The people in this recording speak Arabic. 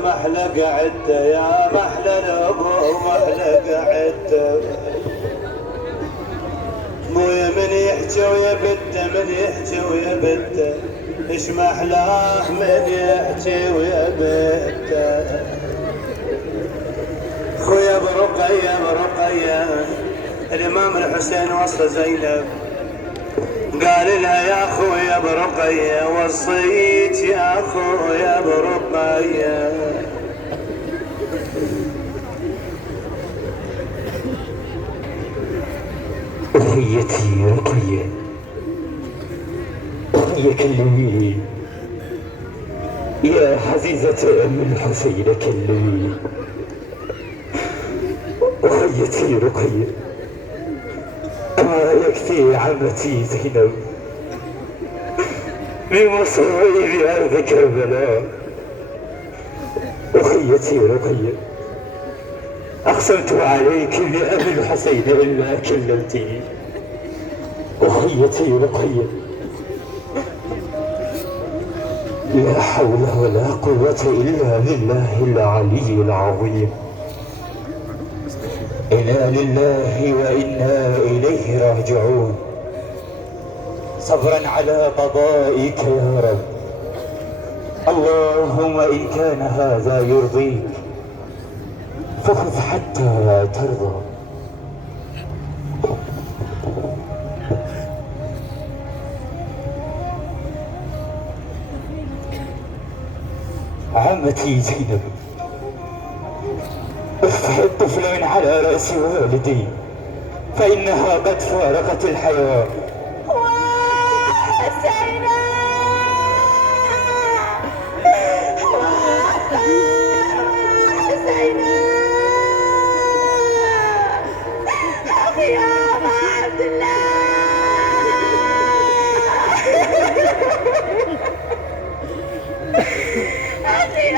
محلى قعدته يا محلى الابو محلى قعدته مويا من يحكي ويا بده من يحكي ويا بده ايش محلاه من يحكي ويا بده خويا برقية برقية الامام الحسين وصل زينب قال لها يا خويا برقية وصيت يا خويا برقية أخيتي رقية، أخي كلميني يا عزيزة أم الحسين، كلميني أخيتي رقية. أما يكفي عمتي زينب بمصائب أرض كربلاء. أخيتي رقية، أقسمت عليك بأبي الحسين إلا كلمتني. أخيتي رقية، لا حول ولا قوة إلا بالله العلي العظيم. إنا لله وإنا إليه راجعون. صبرا على قضائك يا رب. اللهم إن كان هذا يرضيك فخذ حتى ترضى. عمتي زينب، افتح الطفل من على رأس والدي فإنها قد فارقت الحياة. أخي